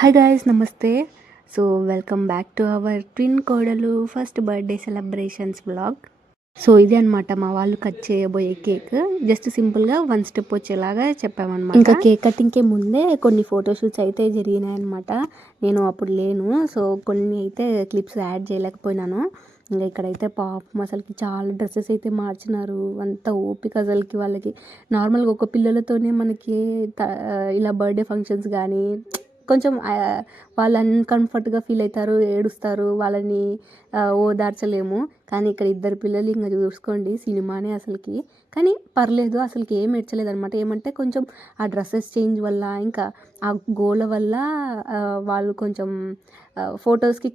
Hi guys, నమస్తే. So welcome back to our twin కోడలు first birthday celebrations vlog. So ఇది అనమాట మా వాళ్ళు కట్ చేయబోయే కేక్. జస్ట్ సింపుల్గా 1 స్టెప్ వచ్చేలాగా చెప్పామన్నమాట. ఇంకా కేక్ కటింగ్కి ముందే కొన్ని ఫోటోషూట్స్ అయితే జరిగినాయి అనమాట. నేను అప్పుడు లేను, సో కొన్ని అయితే క్లిప్స్ యాడ్ చేయలేకపోయినాను. ఇంకా ఇక్కడైతే పాపం అసలుకి చాలా డ్రెస్సెస్ అయితే మార్చినారు. అంత ఓపిక అసలుకి వాళ్ళకి. నార్మల్గా ఒక పిల్లలతోనే మనకి ఇలా బర్త్డే ఫంక్షన్స్ కానీ కొంచెం వాళ్ళు అన్కంఫర్ట్గా ఫీల్ అవుతారు, ఏడుస్తారు, వాళ్ళని ఓదార్చలేము. కానీ ఇక్కడ 2 పిల్లలు ఇంకా చూసుకోండి సినిమానే అసలుకి. కానీ పర్లేదు, అసలుకి ఏం ఏడ్చలేదు అనమాట. ఏమంటే కొంచెం ఆ డ్రెస్సెస్ చేంజ్ వల్ల ఇంకా ఆ గోల వల్ల వాళ్ళు కొంచెం ఫొటోస్కి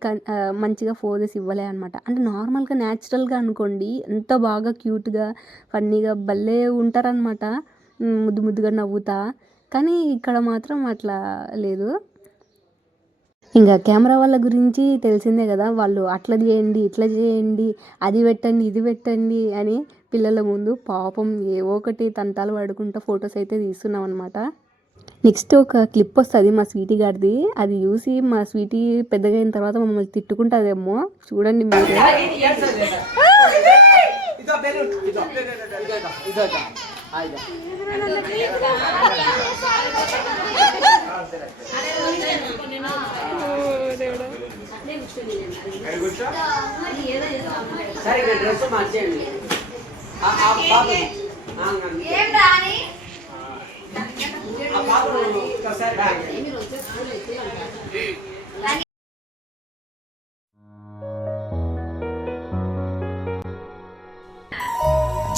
మంచిగా ఫోజెస్ ఇవ్వలే అనమాట. అంటే నార్మల్గా న్యాచురల్గా అనుకోండి ఎంత బాగా క్యూట్గా ఫన్నీగా భలే ఉంటారనమాట, ముద్దు ముద్దుగా నవ్వుతా. కానీ ఇక్కడ మాత్రం అట్లా లేదు. ఇంకా కెమెరా వాళ్ళ గురించి తెలిసిందే కదా, వాళ్ళు అట్లా చేయండి ఇట్లా చేయండి, అది పెట్టండి ఇది పెట్టండి అని పిల్లల ముందు పాపం ఏవో ఒకటి తంటాలు పడుకుంటూ ఫొటోస్ అయితే తీస్తున్నాం అనమాట. నెక్స్ట్ ఒక క్లిప్ వస్తుంది మా స్వీటీ గారిది. అది చూసి మా స్వీటీ పెద్దగా అయిన తర్వాత మమ్మల్ని తిట్టుకుంటుందేమో, చూడండి మీరు.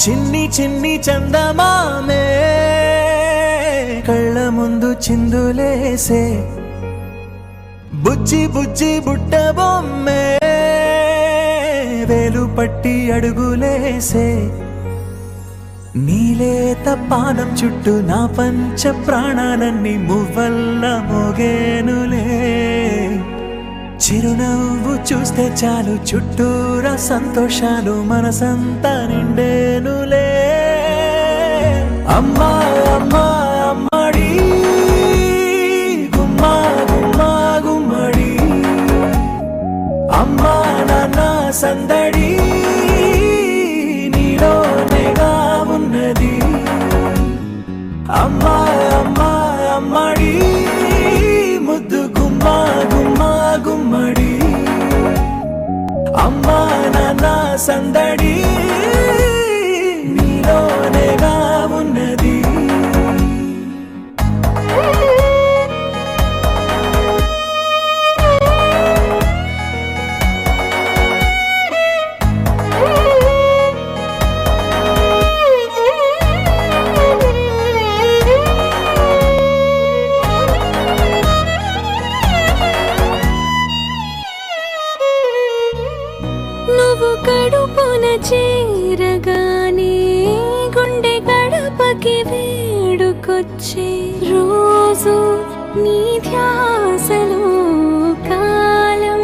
చిన్ని చిన్ని చందమామే కళ్ళ ముందు చిందులేసే, బుజ్జి బుజ్జి బుట్ట బొమ్మే వేలు పట్టి అడుగులేసే, నీలేత పానం చుట్టూ నా పంచ ప్రాణాలన్నీ మువ్వల్ల మోగేనులే, చిరునవ్వు చూస్తే చాలు చుట్టూరా సంతోషాలు మనసంతా నిండేనులే. అమ్మా అమ్మా అమ్మడి గుమ్మా గుమ్మా గుమ్మడి, అమ్మా నాన్న సందడి నీలోనేగా ఉన్నది. అమ్మా అమ్మా అమ్మడి ముద్దు గుమ్మా గుమ్మా గుమ్మడి, అమ్మా నాన్న సందడి నీలోనేగా ఉన్నది. నువ్వు కడుపున చేరగానే గుండె గడపకి వేడుకొచ్చే రోజు, నీ ధ్యాసలో కాలం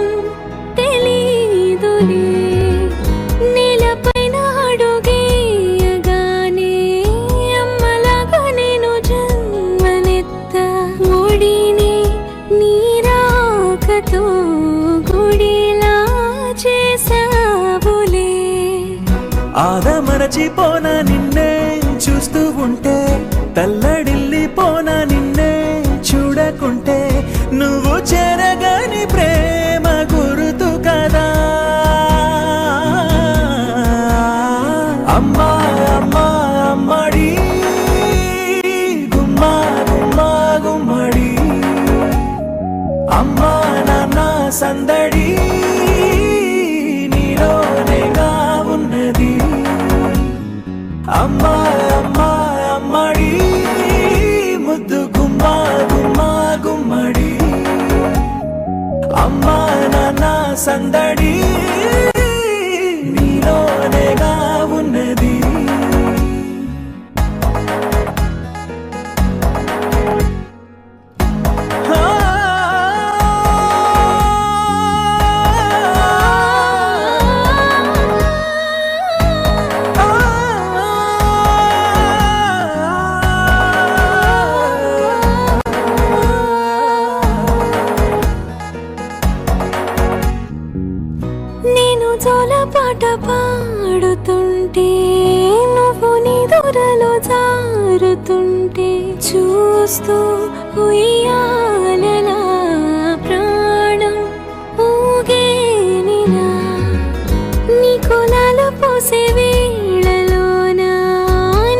తెలీదులే. నేలపైన అడుగేయగానే అమ్మలాగా నేను జన్మనెత్త, ఒడిని నీ రాకతో గుడిలా చేసావులే. ఆదమరచిపోన నిన్నే చూస్తూ ఉంటే, తల్లడిల్లిపోన నిన్నే చూడకుంటే, నువ్వు చెరగని ప్రేమ గుర్తు కదా. అమ్మా అమ్మా అమ్మడి గుమ్మా గుమ్మా గుమ్మడి, అమ్మా నాన్న సందడి నీలోనేగా ఉన్నది. అమ్మా అమ్మా అమ్మడి ముద్దు గుమ్మా గుమ్మా గుమ్మడి, అమ్మా నాన్న సందడి నీలోనేగా ఉన్నది. పాట పాడుతుంటే నువ్వు నిదురలో జారుతుంటే చూస్తూ ఉయ్యాలలా ప్రాణం ఊగేనిలా నీ కొలాలు పోసే వేళలోనా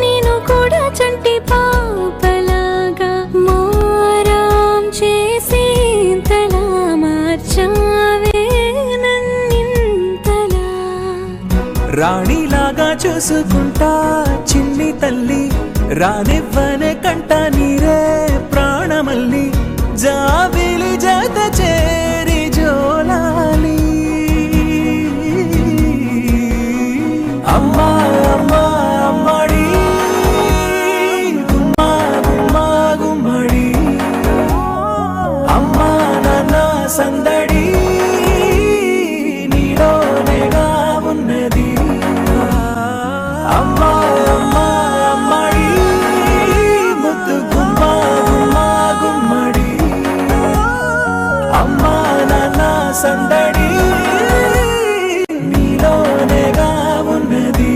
నేను కూడా చంటి పాపలాగా మారాం చేసేంతలా మార్చావే నన్నింతలా రాణిలాగా చూసుకుంటా చిన్ని తల్లి, రానివ్వనే కంట నీరే ప్రాణమల్లి, జాబిలి జత చేరి జోలాలి. అమ్మా అమ్మా అమ్మడి గుమ్మా గుమ్మా గుమ్మడి, అమ్మా నాన్న సందడి నీలోనేగా ఉన్నది. అమ్మా అమ్మా అమ్మడి ముద్దు గుమ్మా గుమ్మా గుమ్మడి, అమ్మా నాన్న సందడి నీలోనేగా ఉన్నది.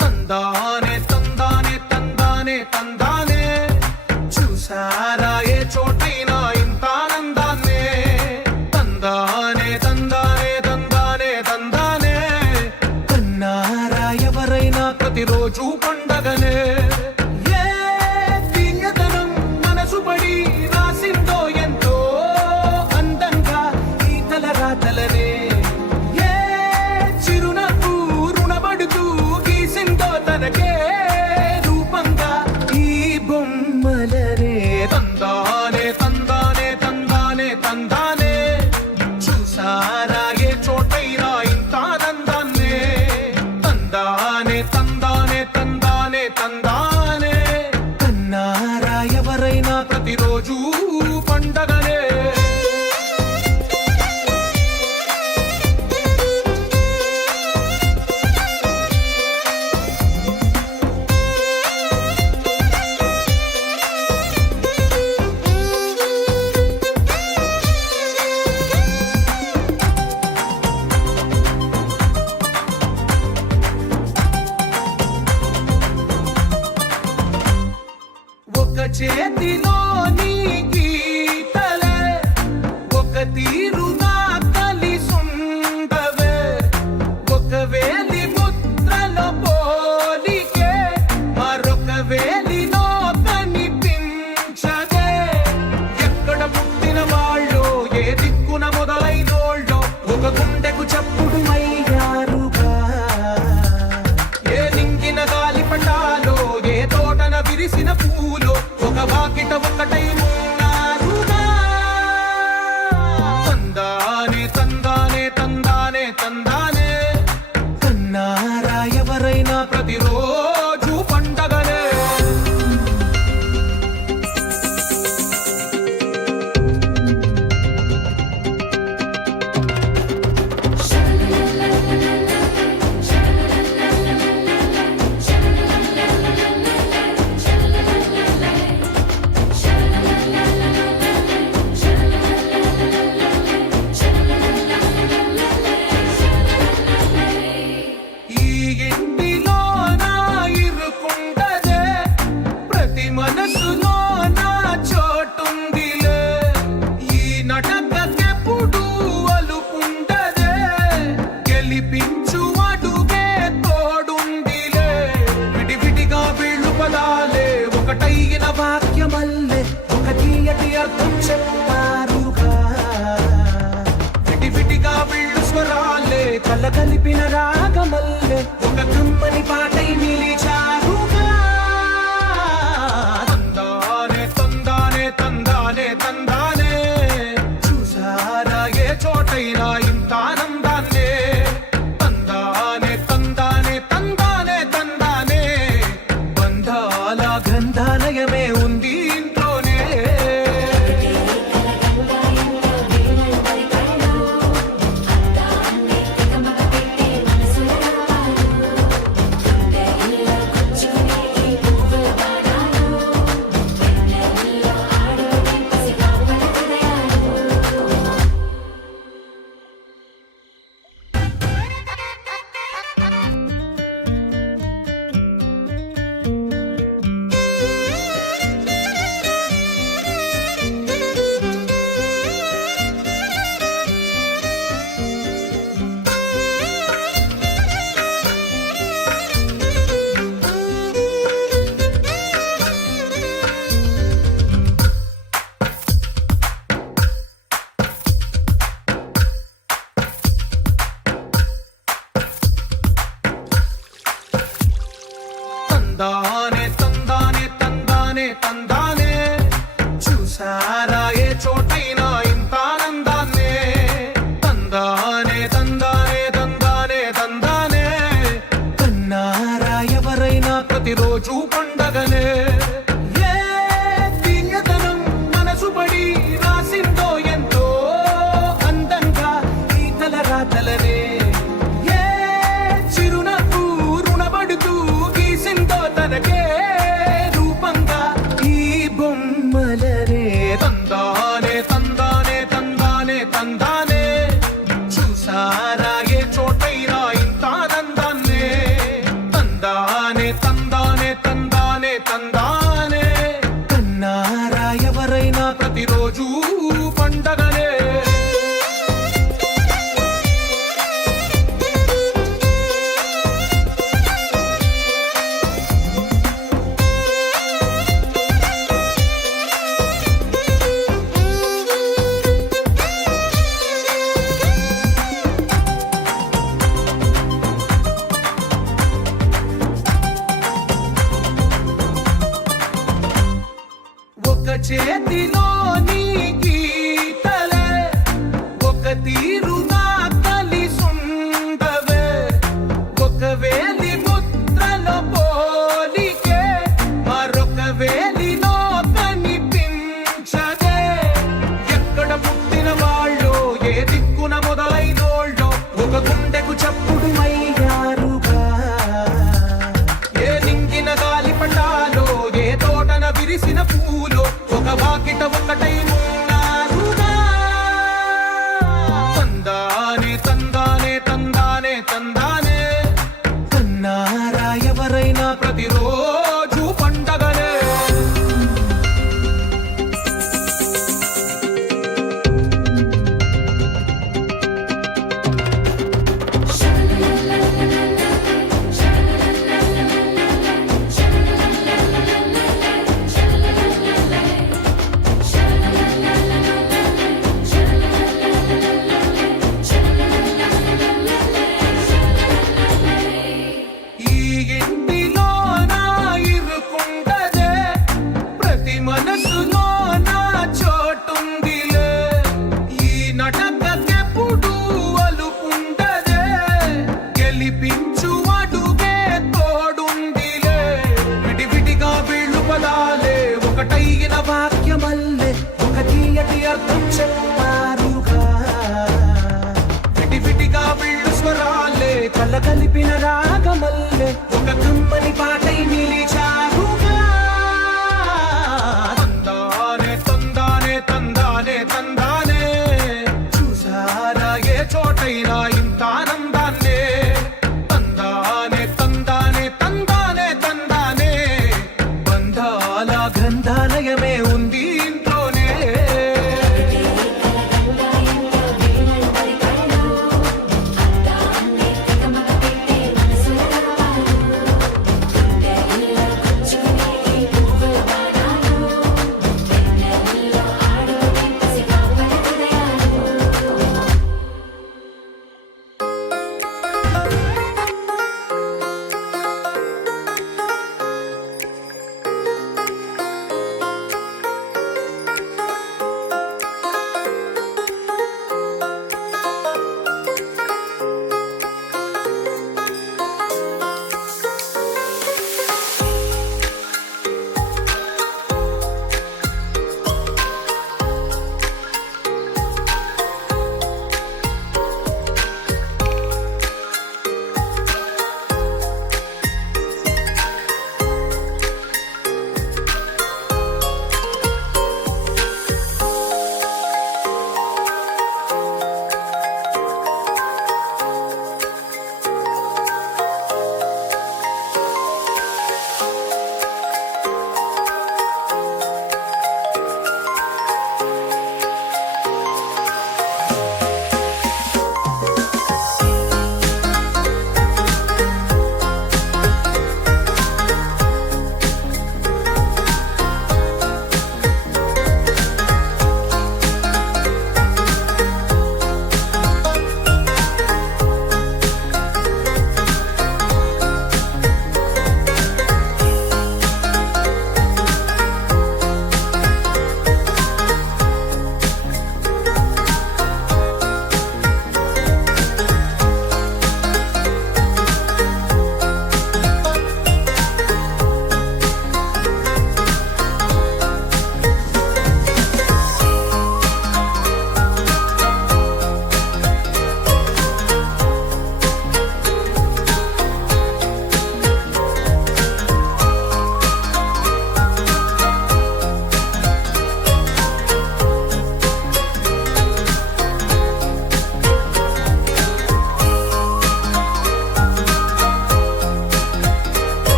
తందానే తందానే తందానే తందానే, చూసారా ఏ చోటైనా ఇంత ఆనందాన్నే. తందానే తందానే తందానే తందానే, కన్నారా ఎవరైనా ప్రతిరోజు పండగనే. ఏ దివ్యతనం మనసు పడి రాసిందో ఎంతో అందంగా ఈ తలరాతలనే. ఏ చిరునవ్వు రుణపడుతూ గీసిందో తనకే రూపంగా ఈ బొమ్మలనే. తందానే తందానే తందానే తందానే, చూసారా ఏ చోటైనా ఇంత ఆనందాన్నే. తందానే తందానే తందానే తందానే, కన్నారా ఎవరైనా ప్రతిరోజు పండగనే. ఒక చేతిలో నీ గీతలే, ఒక తీరుగా కలిసుండవే. ఒక వేలి ముద్రలో పోలికే మరొక వేలిలో కనిపించదే. ఎక్కడ పుట్టిన వాళ్ళో ఏ దిక్కున మొదలైనోళ్ళో ఒక గుండెకు చప్పుడు అయ్యారుగా. ఏ నింగిన గాలి పటాలో ఏ తోటన విరిసిన పూలో ఒక వాకిట ఒకటై ఉన్నారుగా. తందానే తందానే తందానే తందానే, కన్నారా ఎవరైనా ప్రతిరోజు పండగనే. కలగలిపిన రాగమల్లె ఒక కమ్మని పాటై నిలిచారుగా. తందానే తందానే తందానే తందానే చూసారా ఏ చోటైనా ఇంత ఆనందాన్నే. తందానే తందానే తందానే తందానే బంధాల గంధాలయమే ఉంది ఇంట్లోనే. తందానే తందానే తందానే తందానే చూసారా ఏ చోటైనా ఇంత ఆనందాన్నే. తందానే తందానే తందానే తందానే కన్నారా ఎవరైనా ప్రతిరోజు పండగనే. ఏ తీయదనం మనసు పడి రాసిందో ఎంతో అందంగా ఈ తలరాతలనే. ఏ చిరునవ్వు రుణపడుతూ గీసిందో తనకే రూపంగా ఈ బొమ్మలనే. తందానే తందానే తందానే తందానే చూసారా ఏ చోటైనా ఇంత ఆనందాన్నే. తందానే తందానే తందానే తందానే కన్నారా ఎవరైనా ప్రతిరోజు పండగనే. ఒక చేతిలో నీ గీతలే ఒక తీరుగా కలిసుండవే. ఒక వేలి ముద్రలో పోలికే మరొక వేలిలో కనిపించదే. ఎక్కడ పుట్టిన వాళ్ళో ఏ దిక్కున మొదలైనోళ్ళో ఒక గుండెకు చప్పుడు అయ్యారుగా. ఏ నింగిన గాలి పటాలో ఏ తోటన విరిసిన పూలో ఒక వాకిట ఒకటై ఉన్నారుగా. తందానే తందానే తందానే తందానే కన్నారా ఎవరైనా ప్రతిరోజు పండగనే. ఈ ఇంటిలోన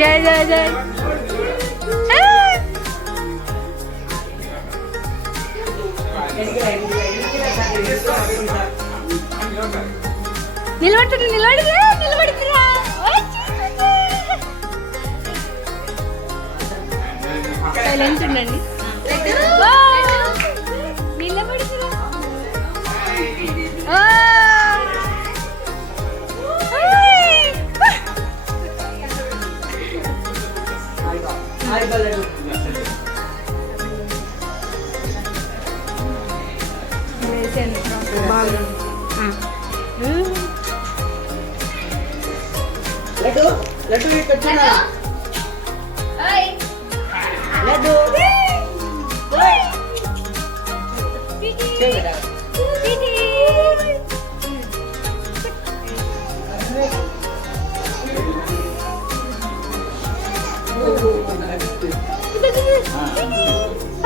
జై జై జై నిలబడుతురా సైలెంట్ ఉండండి నిలబడుతురా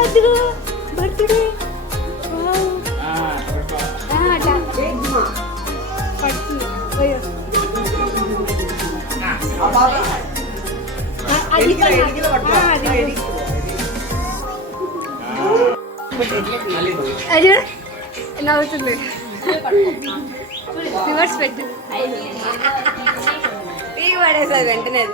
అదిగో బర్త్డే పడుతుంది అది నవ్వుతుంది రివర్స్ పెట్టు తీగి పడేసారి వెంటనే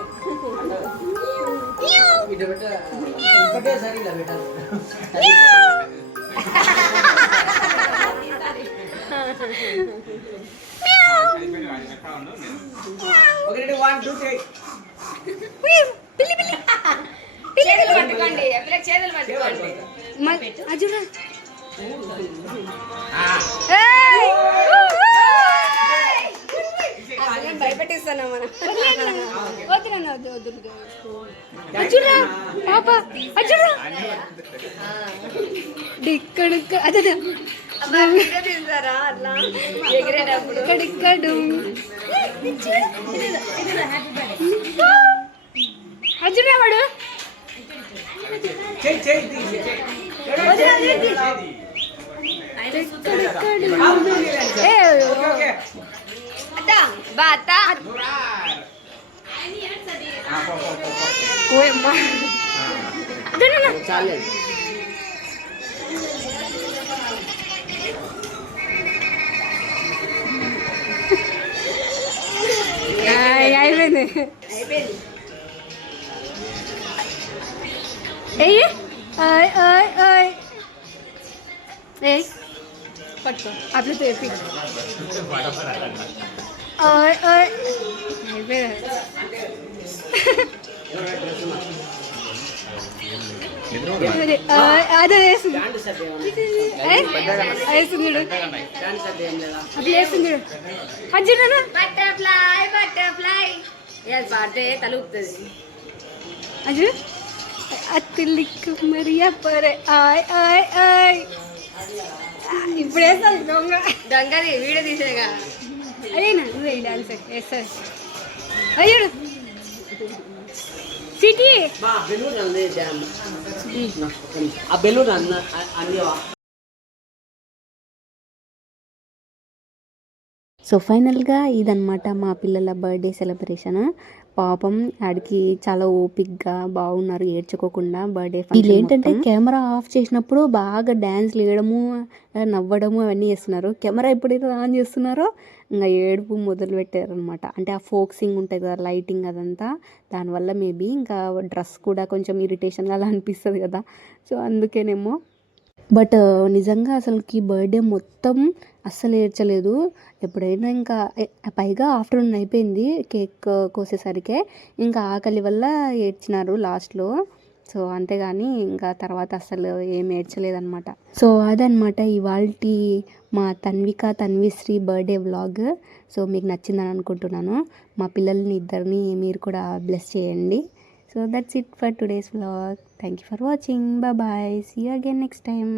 భయపెట్టిస్తానా మనం పాప డిక్కడుక్క అదే తీస్తారా అట్లా ఎగిరేటప్పుడు కడిక్కడు అర్జున్ వాడు అయిపోయింది పట్టుకో అట్లా తెప్పి అదే వేస్తుంది వేస్తుంది అట్లా వేస్తుంది అర్జున్ బటర్ఫ్లై బటర్ఫ్లై పాడితే తలుపుతుంది అర్జున్ అత్తిలిక్కు మరియా పరే ఆయ్ ఆయ్ ఆయ్ ఇప్పుడు వేస్తాను దొంగ దొంగది వీడియో తీసేగా అదేనా నువ్వే డాన్స్ వేస్తాను అయ్యాడు సిటీ సో ఫైనల్గా ఇదన్నమాట మా పిల్లల బర్త్డే సెలబ్రేషన్. పాపం ఆడికి చాలా ఓపిక్గా బాగున్నారు, ఏడ్చుకోకుండా బర్త్డే. వీళ్ళు ఏంటంటే కెమెరా ఆఫ్ చేసినప్పుడు బాగా డ్యాన్స్లు వేయడము నవ్వడము అవన్నీ చేస్తున్నారు. కెమెరా ఎప్పుడైతే ఆన్ చేస్తున్నారో ఇంకా ఏడుపు మొదలు పెట్టారనమాట. అంటే ఆ ఫోక్సింగ్ ఉంటుంది కదా, లైటింగ్ అదంతా, దానివల్ల మేబీ ఇంకా డ్రెస్ కూడా కొంచెం ఇరిటేషన్గా అలా అనిపిస్తుంది కదా, సో అందుకేనేమో. బట్ నిజంగా అసలుకి బర్త్డే మొత్తం అస్సలు ఏడ్చలేదు. ఎప్పుడైనా ఇంకా పైగా ఆఫ్టర్నూన్ అయిపోయింది కేక్ కోసేసరికే, ఇంకా ఆకలి వల్ల ఏడ్చినారు లాస్ట్లో. సో అంతేగాని ఇంకా తర్వాత అసలు ఏం ఏడ్చలేదన్నమాట. సో అదనమాట ఇవాల్టి మా తన్విశ్రీ బర్త్డే వ్లాగ్. సో మీకు నచ్చిందని అనుకుంటున్నాను. మా పిల్లల్ని ఇద్దరిని మీరు కూడా బ్లెస్ చేయండి. So that's it for today's vlog. Thank you for watching. Bye bye. See you again next time.